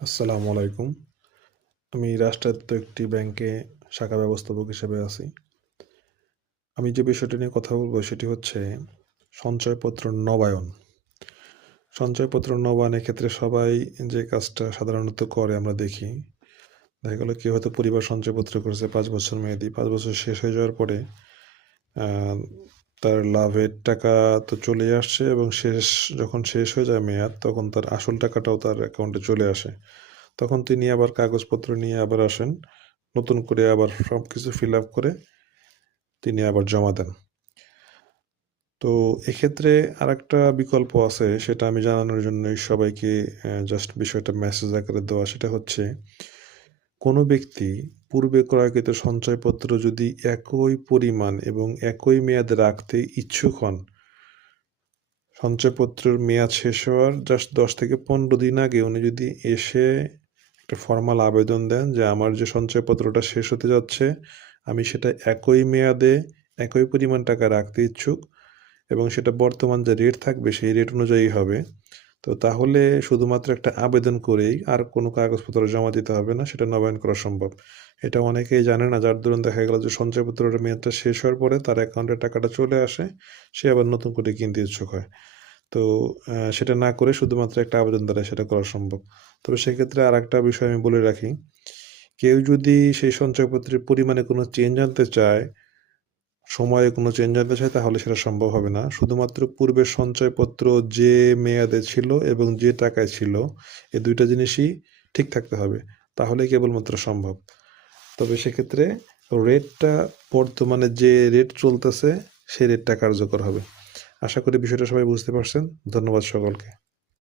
আসসালামু আলাইকুম। আমি রাষ্ট্রায়ত্ত একটি ব্যাংকে শাখা ব্যবস্থাপক হিসেবে আছি। আমি যে বিষয়টা নিয়ে কথা বলব সেটি হচ্ছে সঞ্চয়পত্র নবায়ন। সঞ্চয়পত্র নবায়নের ক্ষেত্রে সবাই যে কাজটা সাধারণত করে আমরা দেখি। দেখা গেল কেউ হয়তো পরিবার সঞ্চয়পত্র করেছে ৫ বছর মেয়াদি। ৫ বছর শেষ হয়ে যাওয়ার পরে আ তার লাভের টাকা তো চলেই আসছে এবং যখন শেষ হয়ে যায় মেয়াদ তখন তার আসল টাকাটাও তার অ্যাকাউন্টে চলে আসে। তখন তিনি আবার কাগজপত্র নিয়ে আবার আসেন। নতুন করে আবার সবকিছু ফিল আপ করে তিনি আবার জমা দেন। তো এক্ষেত্রে আরেকটা বিকল্প আছে সেটা আমি জানানোর জন্যই সবাইকে জাস্ট বিষয়টা মেসেজ আকারে দেওয়া। সেটা হচ্ছে কোনো ব্যক্তি পূর্বে ক্রয়কৃত সঞ্চয়পত্র যদি একই পরিমাণ এবং একই মেয়াদে রাখতে ইচ্ছুক হন, সঞ্চয়পত্রের মেয়াদ শেষ হওয়ার জাস্ট ১০ থেকে ১৫ দিন আগে উনি যদি এসে একটা ফরমাল আবেদন দেন যে আমার যে সঞ্চয়পত্রটা শেষ হতে যাচ্ছে, আমি সেটা একই মেয়াদে একই পরিমাণ টাকা রাখতে ইচ্ছুক এবং সেটা বর্তমান যে রেট থাকবে সেই রেট অনুযায়ী হবে। তো তাহলে শুধুমাত্র একটা আবেদন করেই আর কোনো কাগজপত্র জমা দিতে হবে না, সেটা নবায়ন করা সম্ভব। এটা অনেকেই জানে না, যার দরুন দেখা গেল যে সঞ্চয়পত্রের মেয়াদটা শেষ হওয়ার পরে তার অ্যাকাউন্টে টাকাটা চলে আসে, সে আবার নতুন করে কিনতে ইচ্ছুক হয়। তো সেটা না করে শুধুমাত্র একটা আবেদন দ্বারা সেটা করা সম্ভব। তবে সেক্ষেত্রে আরেকটা বিষয় আমি বলে রাখি, কেউ যদি সেই সঞ্চয়পত্রের পরিমাণে কোনো চেঞ্জ আনতে চায়, সময়ে কোনো চেঞ্জ আনতে চায় তাহলে সেটা সম্ভব হবে না। শুধুমাত্র পূর্বের সঞ্চয়পত্র যে মেয়াদে ছিল এবং যে টাকায় ছিল, এই ২ টা জিনিসই ঠিক থাকতে হবে। তাহলেই কেবলমাত্র সম্ভব। তবে সেক্ষেত্রে রেটটা বর্তমানে যে রেট চলতেছে, সেই রেটটা কার্যকর হবে। আশা করি বিষয়টা সবাই বুঝতে পারছেন। ধন্যবাদ সকলকে।